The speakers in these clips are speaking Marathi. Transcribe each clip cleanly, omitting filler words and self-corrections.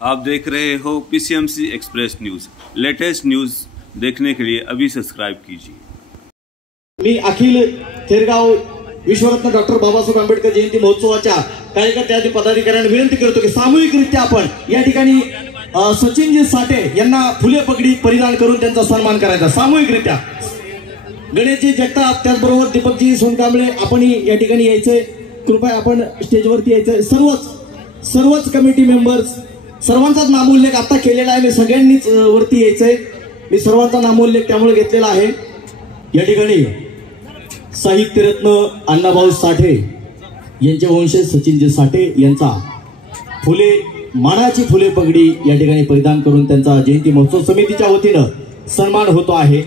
आप देख रहे हो PCMC express news. Latest news देखने के लिए अभी सब्सक्राइब कीजिए। मी अखिल थेरगाव विश्वरत्न डॉक्टर बाबासाहेब आंबेडकर जयंती महोत्सवाच्या कार्यकर्त्यांनी पदाधिकाऱ्यांना विनंती करतो की सामूहिकरित्या आपण या ठिकाणी सचिनजी साठे यांना फुले पगडी परिधान करून त्यांचा सन्मान करायचा सामूहिकरित्या। गणेशजी जगताप त्याचबरोबर दीपकजी सोनकांबळे आपण या ठिकाणी यायचे, कृपया आपण स्टेजवरती यायचं। सर्वच कमिटी मेंबर्स सर्वांचाच नामोल्लेख आता केलेला आहे, मी सगळ्यांनीच वरती यायचंय, मी सर्वांचा नामोल्लेख त्यामुळे घेतलेला आहे। या ठिकाणी साहित्यरत्न अण्णाभाऊ साठे यांचे वंशज सचिनजी साठे यांचा फुले मानाची फुले पगडी या ठिकाणी परिधान करून त्यांचा जयंती महोत्सव समितीच्या वतीनं सन्मान होतो आहे।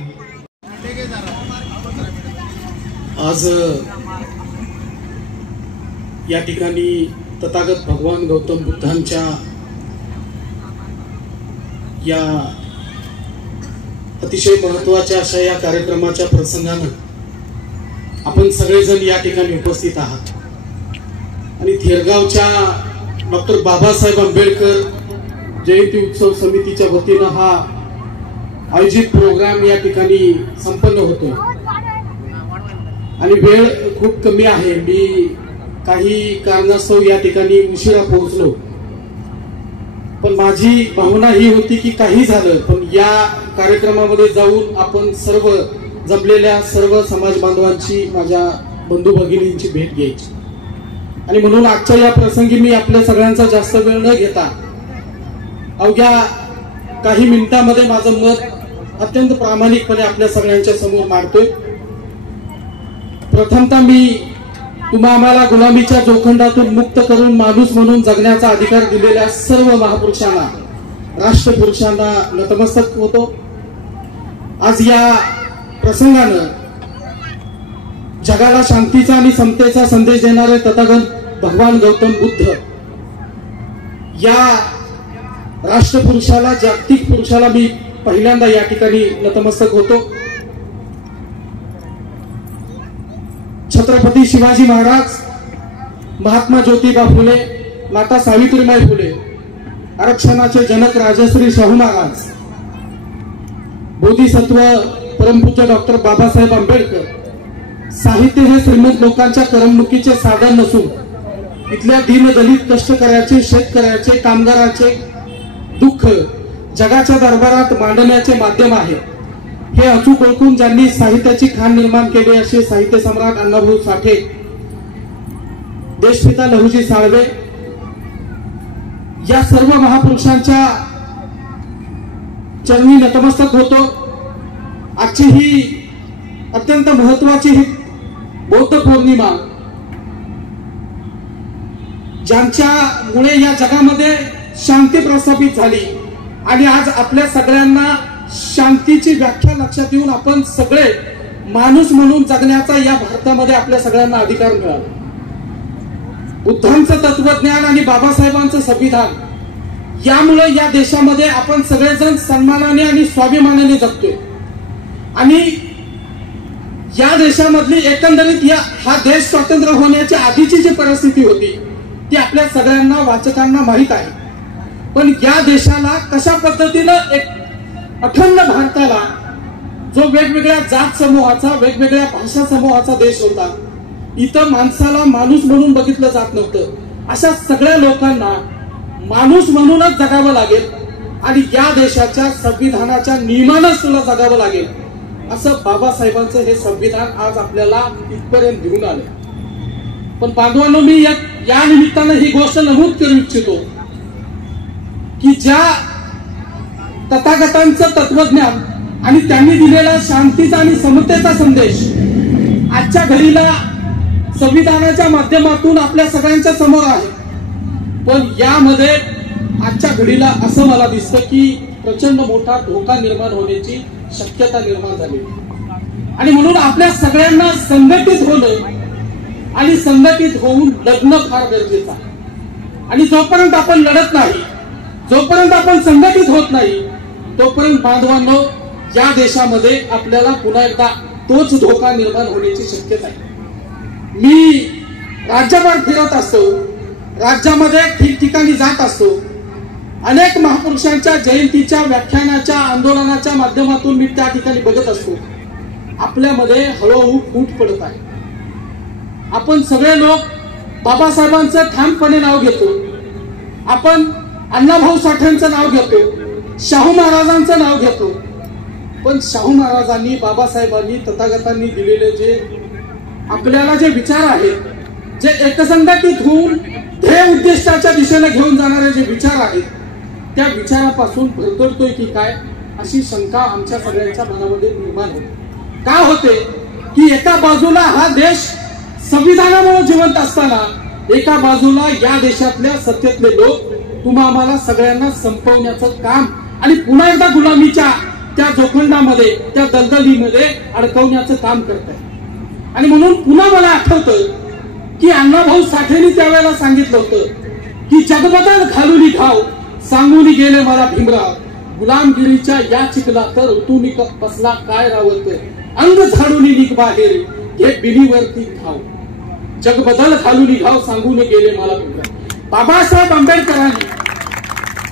आज या ठिकाणी तथागत भगवान गौतम बुद्धांच्या या अतिशय महत्त्वाच्या अशा या कार्यक्रमाच्या प्रसंगानं आपण सगळेजण या ठिकाणी उपस्थित आहात आणि थेरगावच्या डॉक्टर बाबासाहेब आंबेडकर जयंती उत्सव समितीच्या वतीनं हा आयोजित प्रोग्राम या ठिकाणी संपन्न होतोय आणि वेळ खूप कमी आहे। मी काही कारणास्तव या ठिकाणी उशिरा पोहोचलो, पण माझी भावना ही होती की काही झालं पण या कार्यक्रमामध्ये जाऊन आपण सर्व जमलेल्या सर्व समाज बांधवांची, माझ्या बंधू भगिनींची भेट घ्यायची आणि म्हणून आजच्या या प्रसंगी मी आपल्या सगळ्यांचा जास्त वेळ न घेता अवघ्या काही मिनिटांमध्ये माझं मत अत्यंत प्रामाणिकपणे आपल्या सगळ्यांच्या समोर मांडतोय। प्रथमतः मी तुम्हा आम्हाला गुलामीच्या जोखंडातून मुक्त करून माणूस म्हणून जगण्याचा अधिकार दिलेल्या सर्व महापुरुषांना, राष्ट्रपुरुषांना नतमस्तक होतो। आज या प्रसंगानं जगाला शांतीचा आणि समतेचा संदेश देणारे तथागत भगवान गौतम बुद्ध या राष्ट्रपुरुषाला, जागतिक पुरुषाला मी पहिल्यांदा या ठिकाणी नतमस्तक होतो। छत्रपती शिवाजी महाराज, महात्मा ज्योतिबा फुले, माता सावित्रीबाई फुले, आरक्षणाचे जनक राजश्री शाहू महाराज, बोधिसत्व परमपूज्य डॉक्टर बाबासाहेब आंबेडकर, साहित्य हे श्रीमंत लोकांच्या करमणुकीचे साधन नसून इथल्या दीनदलित कष्टकऱ्याचे, शेतकऱ्याचे, कामगाराचे दुःख जगाच्या दरबारात मांडण्याचे माध्यम आहे हे अचूक ओळखून ज्यांनी साहित्याची खाण निर्माण केली असे साहित्य सम्राट अण्णाभाऊ साठे, देशपिता लहुजी साळवे या सर्व महापुरुषांच्या चरणी नतमस्तक होतो। आजची ही अत्यंत महत्वाची ही बौद्ध पौर्णिमा, ज्यांच्यामुळे या जगामध्ये शांती प्रस्थापित झाली आणि आज आपल्या सगळ्यांना शांतीची व्याख्या लक्षात येऊन आपण सगळे माणूस म्हणून जगण्याचा या भारतामध्ये आपल्या सगळ्यांना अधिकार मिळाला। बुद्धांचं तत्वज्ञान आणि बाबासाहेबांचं संविधान यामुळे या देशामध्ये आपण सगळेजण सन्मानाने आणि स्वाभिमानाने जगतोय आणि या देशामधली एकंदरीत हा देश स्वतंत्र होण्याच्या आधीची जी परिस्थिती होती ती आपल्या सगळ्यांना वाचकांना माहित आहे। पण या देशाला कशा पद्धतीनं एक अखंड भारताला, जो वेगवेगळ्या जात समूहाचा, वेगवेगळ्या भाषा समूहाचा देश होता, इथं माणसाला माणूस म्हणून बघितलं जात नव्हतं, अशा सगळ्या लोकांना माणूस म्हणूनच जगावं लागेल आणि या देशाच्या संविधानाच्या नियमानच तुला जगावं लागेल असं बाबासाहेबांचं हे संविधान आज आपल्याला इथपर्यंत घेऊन आलं। पण बांधवांनो, मी या निमित्तानं ही गोष्ट नमूद करू इच्छितो की ज्या तथागतांचं तत्वज्ञान आणि त्यांनी दिलेला शांतीचा आणि समतेचा संदेश आजच्या घडीला संविधानाच्या माध्यमातून आपल्या सगळ्यांच्या समोर आहे, पण यामध्ये आजच्या घडीला असं मला दिसतं की प्रचंड मोठा धोका निर्माण होण्याची शक्यता निर्माण झाली आणि म्हणून आपल्या सगळ्यांना संघटित होणं आणि संघटित होऊन लढणं फार गरजेचं आहे। आणि जोपर्यंत आपण लढत नाही, जोपर्यंत आपण संघटित होत नाही, तोपर्यंत बांधवांनो या देशामध्ये आपल्याला पुन्हा एकदा तोच धोका निर्माण होण्याची शक्यता आहे। मी राज्यभर फिरत असतो, राज्यामध्ये ठिकठिकाणी जात असतो, अनेक महापुरुषांच्या जयंतीच्या व्याख्यानाच्या आंदोलनाच्या माध्यमातून मी त्या ठिकाणी बघत असतो, आपल्यामध्ये हळूहळू फूट पडत आहे. आपण सगळे लोक बाबासाहेबांचं ठामपणे नाव घेतो, आपण अण्णाभाऊ साठेंचं नाव घेतो, शाहू महाराजांचं नाव घेतो, पण शाहू महाराजांनी, बाबासाहेबांनी, तथागतांनी दिलेले जे आपल्याला जे विचार आहेत, जे एकसंघटित होऊन ध्येय उद्दिष्टाच्या दिशेने घेऊन जाणारे जे विचार आहेत, त्या विचारापासून भरकटतोय की काय अशी शंका आमच्या सगळ्यांच्या मनामध्ये निर्माण होते. का होते की एका बाजूला हा देश संविधानामुळे जिवंत असताना एका बाजूला या देशातल्या सत्तेतले लोक तुम्हा आम्हाला सगळ्यांना संपवण्याचं काम आणि पुन्हा एकदा गुलामीच्या त्या जोखंडामध्ये, त्या दलदलीमध्ये अडकवण्याचं काम करताय. आणि म्हणून पुन्हा मला आठवतं की अण्णाभाऊ साठेंनी त्यावेळेला सांगितलं होतं की जगबदल घालून घाव सांगून गेले मला भीमराव, गुलामगिरीच्या या चिखला तर ऋतूनी बसला काय रावत, अंग झाडून निघ बाहेर हे बिनीवरती घाव, जगबदल घालून घाव सांगून गेले मला भीमराव. बाबासाहेब आंबेडकरांनी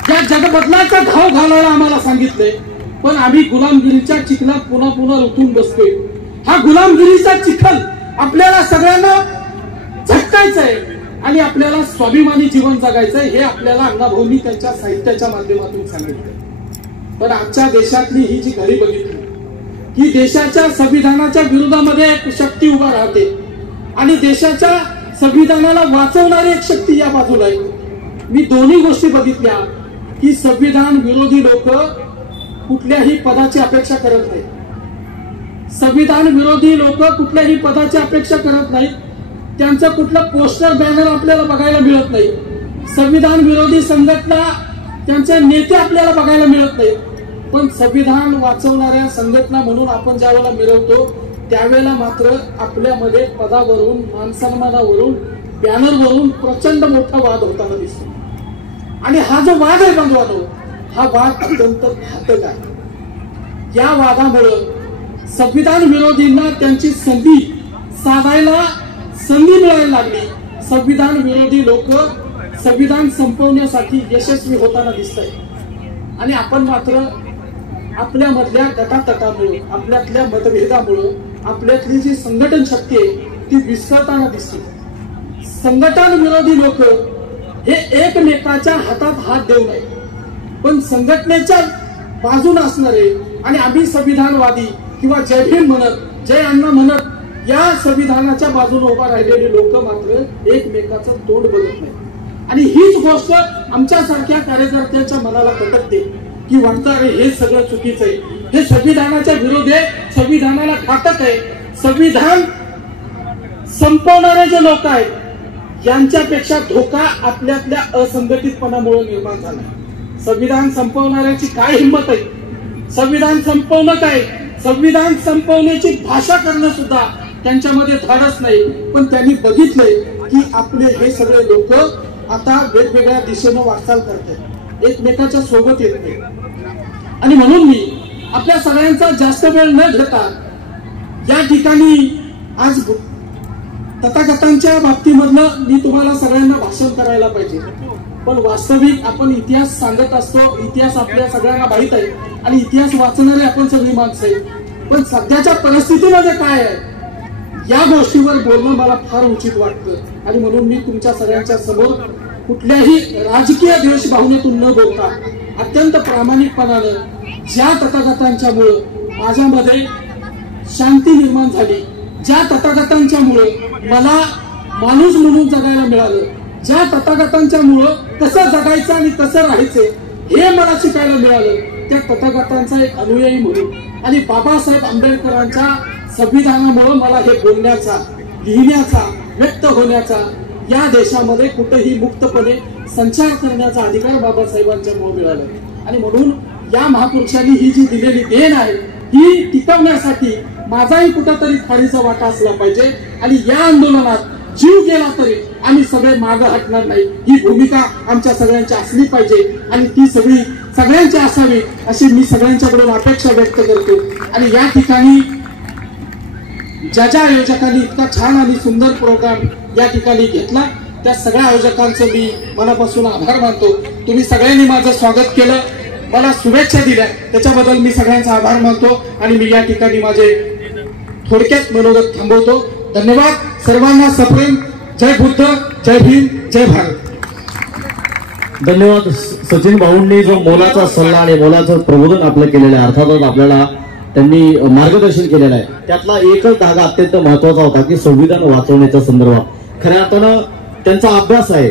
या जगबदलाचा घाव घालायला आम्हाला सांगितले, पण आम्ही गुलामगिरीच्या चिखलात पुन्हा पुन्हा ऋतून बसतोय. हा गुलामगिरीचा चिखल आपल्याला सगळ्यांना झटकायचंय आणि आपल्याला स्वाभिमानी जीवन जगायचंय, हे आपल्याला अण्णाभाऊंनी त्यांच्या साहित्याच्या माध्यमातून सांगितलं. पण आमच्या देशातली ही जी घडी बघितली की देशाच्या संविधानाच्या विरोधामध्ये एक शक्ती उभा राहते आणि देशाच्या संविधानाला वाचवणारी एक शक्ती या बाजूला आहे. मी दोन्ही गोष्टी बघितल्या की संविधान विरोधी लोक कुठल्याही पदाची अपेक्षा करत नाही. संविधान विरोधी लोक कुठल्याही पदाची अपेक्षा करत नाहीत. त्यांचं कुठलं पोस्टर बॅनर आपल्याला बघायला मिळत नाही. संविधान विरोधी संघटना, त्यांचे नेते आपल्याला बघायला मिळत नाहीत. पण संविधान वाचवणाऱ्या संघटना म्हणून आपण ज्यावेळेला मिळवतो त्यावेळेला मात्र आपल्यामध्ये पदावरून, मानसन्मानावरून, बॅनरवरून प्रचंड मोठा वाद होताना दिसतो. आणि हा जो वाद आहे बांधवानो, हा वाद अत्यंत घातक आहे. या वादामुळे संविधान विरोधींना त्यांची संधी साधायला संधी मिळायला लागली. संविधान विरोधी लोक संविधान संपवण्यासाठी यशस्वी होताना दिसत आहे. आणि आपण मात्र आपल्यामधल्या गटातटामुळे, आपल्यातल्या मतभेदामुळे आपल्यातली जी संघटन शक्ती आहे ती विस्कळताना दिसते. संघटन विरोधी लोक हे एकमेकाच्या हातात हात देऊ नये, पण संघटनेच्या बाजूने असणारे आणि आम्ही संविधानवादी किंवा जय भीम म्हणत, जय अण्णा म्हणत या संविधानाच्या बाजूने उभा राहिलेले लोक मात्र एकमेकाचं तोंड बघत नाही. आणि हीच गोष्ट आमच्या सारख्या कार्यकर्त्यांच्या मनाला खटकते की वाटतं अरे हे सगळं चुकीचं आहे, हे संविधानाच्या विरोध आहे, संविधानाला घातक आहे. संविधान संपवणारे जे लोक आहेत यांच्यापेक्षा धोका आपल्यातल्या असंघटितपणामुळे निर्माण झाला. संविधान संपवणाऱ्याची काय हिंमत आहे, संविधान संपवणं काय, संविधान संपवण्याची भाषा करणं सुद्धा त्यांच्यामध्ये धाडस नाही. पण त्यांनी बघितलंय की आपले हे सगळे लोक आता वेगवेगळ्या दिशेनं वाटचाल करतात, एकमेकाच्या सोबत येत नाही. आणि म्हणून मी आपल्या सगळ्यांचा जास्त वेळ न घेता या ठिकाणी आज तथागतांच्या बाबतीमधलं मी तुम्हाला सगळ्यांना भाषण करायला पाहिजे, पण वास्तविक आपण इतिहास सांगत असतो, इतिहास आपल्या सगळ्यांना माहित आहे आणि इतिहास वाचणारे आपण सगळी माणसं आहे. पण सध्याच्या परिस्थितीमध्ये काय आहे या गोष्टीवर बोलणं मला फार उचित वाटतं. आणि म्हणून मी तुमच्या सगळ्यांच्या समोर कुठल्याही राजकीय द्वेष भावनेतून न बोलता अत्यंत प्रामाणिकपणानं ज्या तथागतांच्यामुळं माझ्यामध्ये शांती निर्माण झाली, ज्या तथागतांच्यामुळे मला माणूस म्हणून जगायला मिळालं, ज्या तथागतांच्यामुळं कसं जगायचं आणि कसं राहायचं हे मला शिकायला मिळालं, त्या तथागतांचा एक अनुयायी म्हणून आणि बाबासाहेब आंबेडकरांच्या संविधानामुळे मला हे बोलण्याचा, लिहिण्याचा, व्यक्त होण्याचा, या देशामध्ये कुठेही मुक्तपणे संचार करण्याचा अधिकार बाबासाहेबांच्यामुळे मिळाला. आणि म्हणून या महापुरुषांनी ही जी दिलेली देण आहे ही टिकवण्यासाठी माझाही कुठेतरी खारीचा वाटा असला पाहिजे. आणि या आंदोलनात जीव गेला तरी आम्ही सगळे मागे हटणार नाही, ही भूमिका आमच्या सगळ्यांची असली पाहिजे आणि ती सगळ्यांची असावी अशी मी सगळ्यांच्याकडून अपेक्षा व्यक्त करतो. आणि या ठिकाणी ज्या आयोजकांनी इतका छान आणि सुंदर प्रोग्राम या ठिकाणी घेतला त्या सगळ्या आयोजकांचे मी मनापासून आभार मानतो. तुम्ही सगळ्यांनी माझं स्वागत केलं, मला शुभेच्छा दिल्या, त्याच्याबद्दल मी सगळ्यांचा आभार मानतो आणि मी या ठिकाणी माझे थोडक्यात मनोगत थांबवतो. धन्यवाद. सर्वांना सप्रेम जय बुद्ध, जय भीम, जय भारत. धन्यवाद. सचिन भाऊंनी जो मोलाचा सल्ला आणि मोलाचं प्रबोधन आपलं केलेलं आहे, अर्थातच आपल्याला त्यांनी मार्गदर्शन केलेलं आहे, त्यातला एकच धागा अत्यंत महत्वाचा होता की संविधान वाचवण्याच्या संदर्भात खऱ्या अर्थानं त्यांचा अभ्यास आहे.